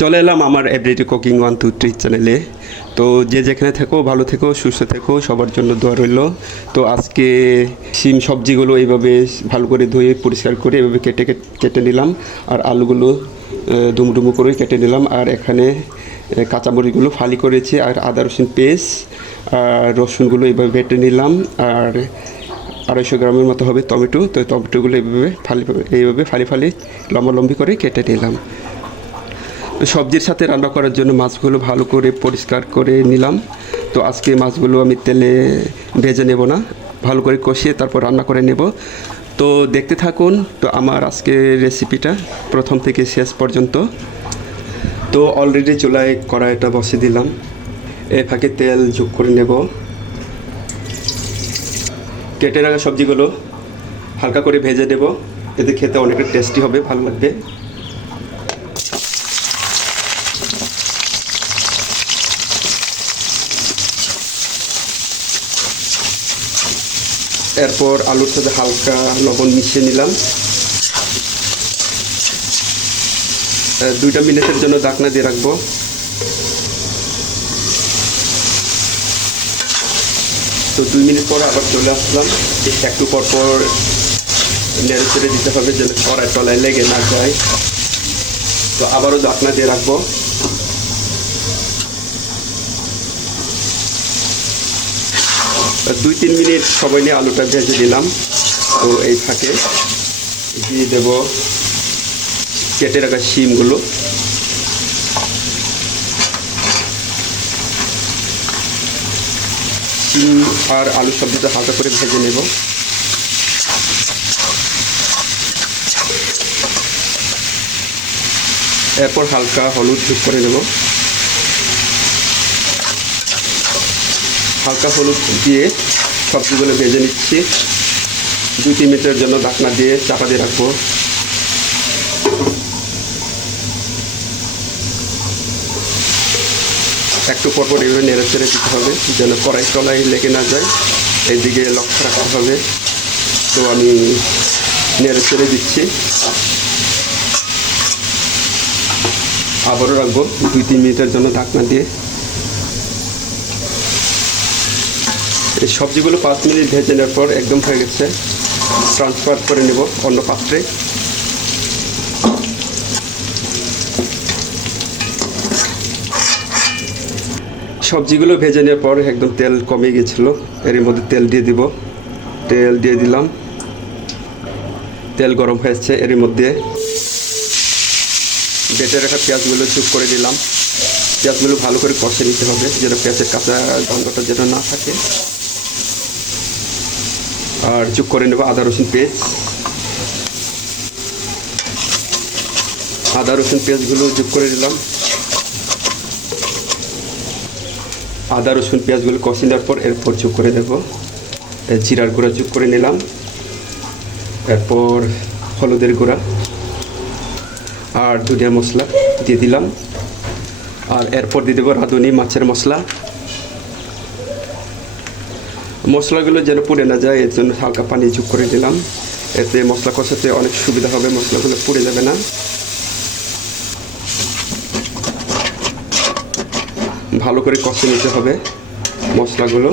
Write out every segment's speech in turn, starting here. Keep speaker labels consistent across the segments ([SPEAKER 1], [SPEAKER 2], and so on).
[SPEAKER 1] চলে এলাম আমার everyday cooking one two three চ্যানেলে তো যে যেখানে থেকো ভালো থেকো সুস্থ থেকো সবার জন্য দোয়া রইল। তো আজকে শিম সবজিগুলো এইভাবে ভালো করে ধুয়ে পরিষ্কার করে এভাবে কেটে কেটে- নিলাম। আর আলুগুলো আহ, ডুমো ডুমো করে কেটে নিলাম। আর এখানে কাঁচামরিচগুলো ফালি করেছি। আর আদা রসুন পেস্ট আর রসুনগুলো এইভাবে বেটে নিলাম। আর আড়াইশো গ্রামের মতো হবে টমেটো। তো টমেটোগুলো এইভাবে ফালি এইভাবে ফালি ফালি লম্বা লম্বি করে কেটে নিলাম। সবজির সাথে রান্না করার জন্য মাছগুলো ভালো করে পরিষ্কার করে নিলাম। তো আজকে মাছগুলো আমি তেলে ভেজে নেব না, ভালো করে কষিয়ে তারপর রান্না করে নেব। তো দেখতে থাকুন, তো আমার আজকের রেসিপিটা প্রথম থেকে শেষ পর্যন্ত। তো অলরেডি চুলায় কড়াইটা বসিয়ে দিলাম। এ ফাঁকে তেল যোগ করে নেব। কেটে রাখা সবজিগুলো হালকা করে ভেজে নেব। এতে খেতে অনেকটা টেস্টি হবে, ভালো লাগবে। এরপর আলুর সাথে হালকা লবণ মিশিয়ে নিলাম। দুইটা মিনিটের জন্য ডাকনা দিয়ে রাখব। তো দুই মিনিট পর আবার চলে আসলাম। একটু পর পর নেড়ে চেড়ে দিতে হবে যেন কড়াই তলায় লেগে না যায়। তো আবারও ডাকনা দিয়ে রাখব। দুই তিন মিনিট সময় নিয়ে আলুটা ভেজে দিলাম। তো এই ফাঁকে দিয়ে দেব কেটে রাখা শিমগুলো। শিম আর আলু সবজিটা হালকা করে ভেজে নেব। এরপর হালকা হলুদ যোগ করে নেব। হালকা হলুদ দিয়ে সবজিগুলো ভেজে নিচ্ছি। দুই, তিন মিনিটের জন্য ঢাকনা দিয়ে চাপা দিয়ে রাখব। একটু পরপর এভাবে নেড়ে চেড়ে দিতে হবে, যেন কড়াই তলায় লেগে না যায়। এইদিকে লক্ষ্য রাখতে হবে। তো আমি নেড়ে চেড়ে দিচ্ছি। আবারও রাখব। দুই, তিন মিনিটের জন্য ঢাকনা দিয়ে এই সবজিগুলো পাঁচ মিনিট ভেজে নেওয়ার পর একদম হয়ে গেছে। ট্রান্সফার করে নেব অন্য পাত্রে। সবজিগুলো ভেজে নেওয়ার পর একদম তেল কমে গেছিল। এর মধ্যে তেল দিয়ে দিব। তেল দিয়ে দিলাম। তেল গরম হয়েছে এর মধ্যে। বেটে রাখা পেঁয়াজগুলো চুপ করে দিলাম। পেঁয়াজগুলো ভালো করে কষে নিতে হবে, যেন পেঁয়াজের কাঁচা গন্ধটা যেন না থাকে। আর চুপ করে নেব আদা, রসুন পেস্ট আদা, রসুন, পেঁয়াজগুলো যোগ করে দিলাম আদা, রসুন, পেঁয়াজগুলো কষে নেওয়ার পর এরপর যোগ করে দেবো জিরার গুঁড়া যোগ করে নিলাম। এরপর হলুদের গুঁড়া আর ধনিয়া মশলা দিয়ে দিলাম। আর এরপর দিয়ে দেবো রাঁধুনি মাছের মশলা। মশলাগুলো যেন পুড়ে না যায়, এর জন্য হালকা পানি যোগ করে দিলাম। এতে মশলা কষাতে অনেক সুবিধা হবে, মশলাগুলো পুড়ে যাবে না। ভালো করে কষে নিতে হবে মশলাগুলো।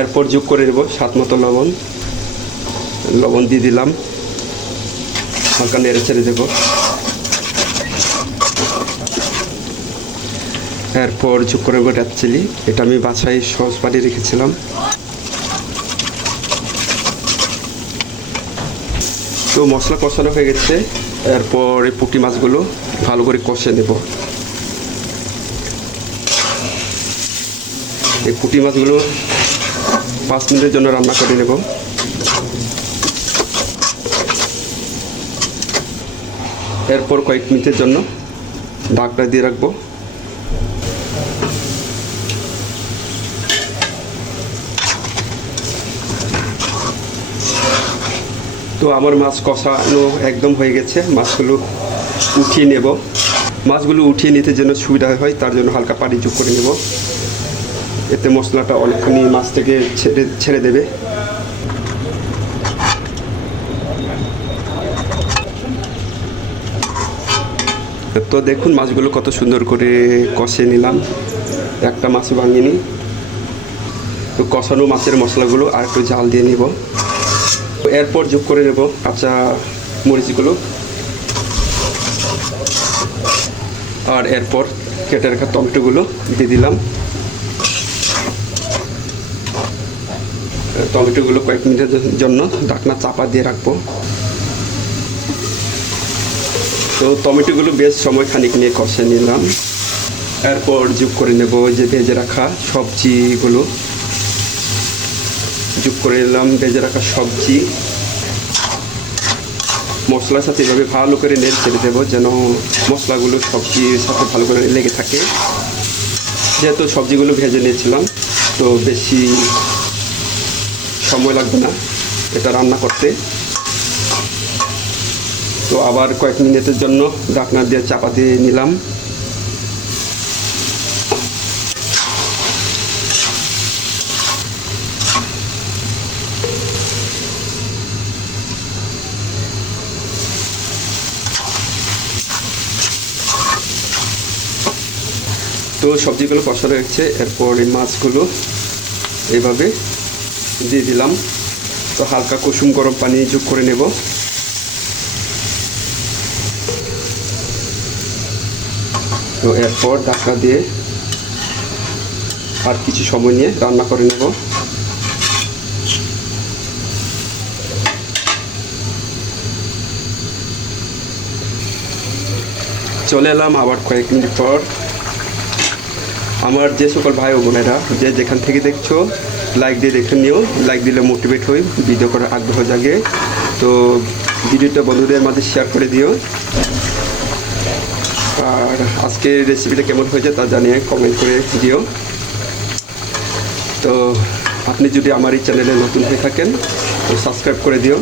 [SPEAKER 1] এরপর যোগ করে দেবো স্বাদ মতো লবণ। লবণ দিয়ে দিলাম। হালকা নেড়ে ছেড়ে দেবো। এরপর যোগ করে রেড চিলি এটা আমি বাছাই সস বানিয়ে রেখেছিলাম। তো মশলা কষানো হয়ে গেছে। এরপর এই পুঁটি মাছগুলো ভালো করে কষে নেব। এই পুঁটি মাছগুলো পাঁচ মিনিটের জন্য রান্না করে নেব। এরপর কয়েক মিনিটের জন্য ঢাকটা দিয়ে রাখব। তো আমার মাছ কষানো একদম হয়ে গেছে। মাছগুলো উঠিয়ে নেব। মাছগুলো উঠিয়ে নিতে যেন সুবিধা হয়, তার জন্য হালকা পানি যোগ করে নেব। এতে মশলাটা অনেকখানি মাছ থেকে ছেড়ে ছেড়ে দেবে। তো দেখুন মাছগুলো কত সুন্দর করে কষে নিলাম। একটা মাছ ভাঙিনি। তো কষানো মাছের মশলাগুলো আর একটু জাল দিয়ে নিব। এরপর যোগ করে নেব কাঁচা মরিচগুলো। আর এরপর কেটে রাখা টমেটোগুলো দিয়ে দিলাম। টমেটোগুলো কয়েক মিনিটের জন্য ঢাকনা চাপা দিয়ে রাখব। তো টমেটোগুলো বেশ সময় খানিক নিয়ে কষে নিলাম। এরপর যোগ করে নেব যে ভেজে রাখা সবজিগুলো। যোগ করে নিলাম, ভেজে রাখা সবজি। মশলার সাথে এভাবে ভালো করে নেড়ে ছেড়ে দেবো, যেন মশলাগুলো সবজির সাথে ভালো করে লেগে থাকে। যেহেতু সবজিগুলো ভেজে নিয়েছিলাম, তো বেশি সময় লাগবে না এটা রান্না করতে। তো আবার কয়েক মিনিটের জন্য ঢাকনা দিয়ে চাপা দিয়ে নিলাম। তো সবজিগুলো কষা রয়েছে, এরপর এই মাছগুলো এভাবে দিয়ে দিলাম। তো হালকা কুসুম গরম পানি যোগ করে নেব। তো এরপর ঢাকা দিয়ে আর কিছু সময় নিয়ে রান্না করে নেব। চলে এলাম আবার কয়েক মিনিট পর। আমার যে সকল ভাই ও বোনেরা, যে যেখান থেকে দেখছ লাইক দিয়ে দেখে নিও লাইক দিলে মোটিভেট হই ভিডিও করার আগ্রহ জাগে। তো ভিডিওটা বন্ধুদের মাঝে শেয়ার করে দিও। আর আজকের রেসিপিটা কেমন হয়েছে তা জানিয়ে কমেন্ট করে দিও। তো আপনি যদি আমার এই চ্যানেলে নতুন হয়ে থাকেন, তো সাবস্ক্রাইব করে দিও।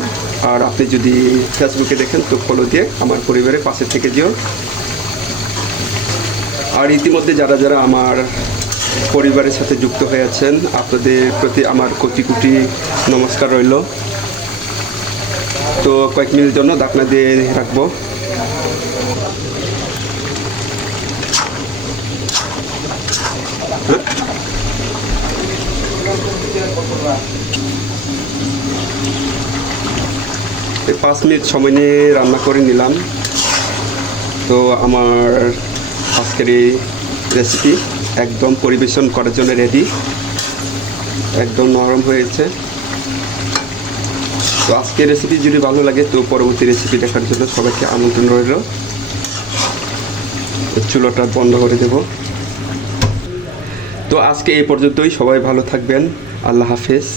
[SPEAKER 1] আর আপনি যদি ফেসবুকে দেখেন, তো ফলো দিয়ে আমার পরিবারের পাশে থেকে দিও। আর ইতিমধ্যে যারা যারা আমার পরিবারের সাথে যুক্ত হয়ে আছেন, আপনাদের প্রতি আমার কোটি কোটি নমস্কার রইল। তো কয়েক মিনিটের জন্য দিয়ে রাখব। পাঁচ মিনিট সময় নিয়ে রান্না করে নিলাম। তো আমার আজকের এই রেসিপি একদম পরিবেশন করার জন্য রেডি একদম নরম হয়েছে। তো আজকের রেসিপি যদি ভালো লাগে, তো পরবর্তী রেসিপি দেখার জন্য সবাইকে আমন্ত্রণ রইল। চুলোটা বন্ধ করে দেব। তো আজকে এই পর্যন্তই। সবাই ভালো থাকবেন। আল্লাহ হাফেজ।